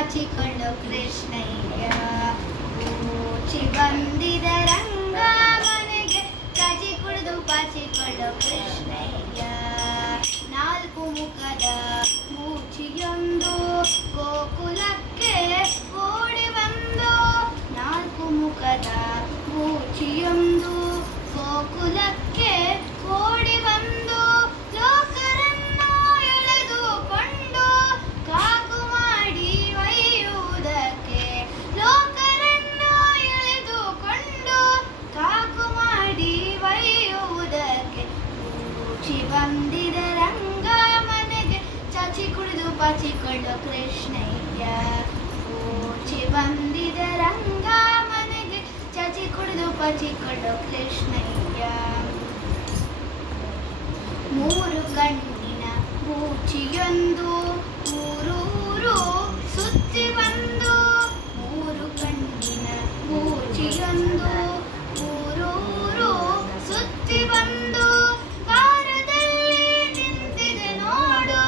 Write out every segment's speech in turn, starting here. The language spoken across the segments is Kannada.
ಪಾಚಿಕೊಳ್ಳೋ ಕೃಷ್ಣಯ್ಯ ಊಚಿ ಬಂದಿದ ರಂಗ ಮನೆಗೆ ಚಾಚಿ ಕುಡಿದು ಪಾಚಿಕೊಳ್ಳೋ ಕೃಷ್ಣಯ್ಯ ನಾಲ್ಕು ಮುಖದ ಮೂಚಿಯೊಂದು ಗೋಕುಲಕ್ಕೆ ಓಡಿ ಬಂದು ನಾಲ್ಕು ಮುಖದ ಮೂಚಿಯೊಂದು ಗೋಕುಲಕ್ಕೆ ಓಡಿ ಬಂದು ಲೋಕರನ್ನು ಎಳೆದುಕೊಂಡು ಕಾಕು ಮಾಡಿ ಒಯ್ಯುವುದಕ್ಕೆ ಲೋಕರನ್ನು ಎಳೆದುಕೊಂಡು ಕಾಕು ಮಾಡಿ ಒಯ್ಯುವುದಕ್ಕೆ ಊಚಿ ಬಂದಿದ ರಂಗ ಮನೆಗೆ ಚಾಚಿ ಕುಡಿದು ಪಾಚಿಕೊಳ್ಳೋ ಕೃಷ್ಣಯ್ಯ ಊಚಿ ಬಂದಿದ ರಂಗ ಮನೆಗೆ ಚಾಚಿ ಕುಡಿದು ಪಾಚಿಕೊಳ್ಳೋ ಕೃಷ್ಣಯ್ಯ ಮೂರು ಕಣ್ಣಿನ ಮೂಚಿಯೊಂದು ಊರೂರು ಸುತ್ತಿ ಬಂದು ಮೂರು ಕಣ್ಣಿನ ಮೂಚಿಯೊಂದು ಊರೂರು ಸುತ್ತಿ ಬಂದು ದಾರದಲ್ಲಿ ನಿಂತಿದೆ ನೋಡು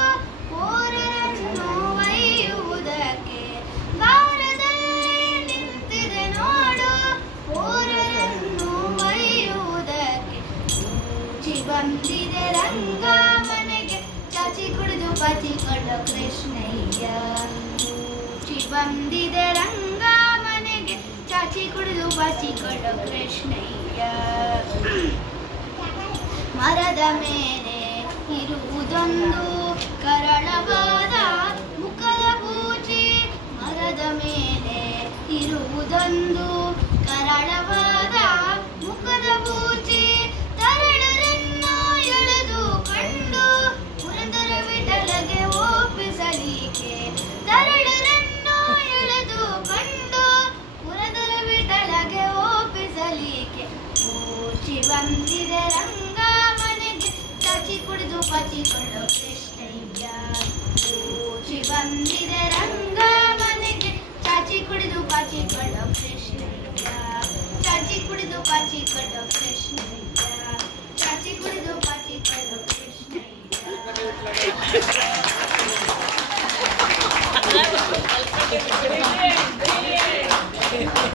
ಪೋರರನ್ನು ಒಯ್ಯುವುದಕ್ಕೆ ದಾರದಲ್ಲಿ ನಿಂತಿದೆ ನೋಡು ಪೋರರನ್ನು ಒಯ್ಯುವುದಕ್ಕೆ ಊಚಿ ಬಂದಿದೆ ರಂಗ ಮನೆಗೆ ಚಾಚಿ ಕುಡಿದು ಪಾಚಿಕೊಳ್ಳೋ ಕೃಷ್ಣಯ್ಯ ಊಚಿ ಬಂದಿದೆ ರಂಗ ಮನೆಗೆ ಚಾಚಿ ಕುಡಿದು ಪಾಚಿಕೊಳ್ಳೋ ಕೃಷ್ಣಯ್ಯ ಮರದ ಮೇಲೆ ಇರುವುದೊಂದು ಕರಳವಾದ ಮುಖದ ಬೂಚಿ ಮರದ ಮೇಲೆ ಇರುವುದೊಂದು ಕರಳವಾದ ಮುಖದ ಬೂಚಿ ತರಳರನ್ನು ಎಳೆದುಕೊಂಡು ಪುರಂದರ ವಿಠಲಗೆ ಒಪ್ಪಿಸಲಿಕ್ಕೆ ತರಳರನ್ನು ಎಳೆದುಕೊಂಡು ಪುರಂದರ ವಿಠಲಗೆ ಒಪ್ಪಿಸಲಿಕ್ಕೆ ಊಚಿ ಬಂದಿದೆ ರಂಗ ಮನೆಗೆ ಚಾಚಿ ಕುಡಿದು ಪಾಚಿಕೊಳ್ಳೋ ಕೃಷ್ಣಯ್ಯ ಊಚಿ ಬಂದಿದೆ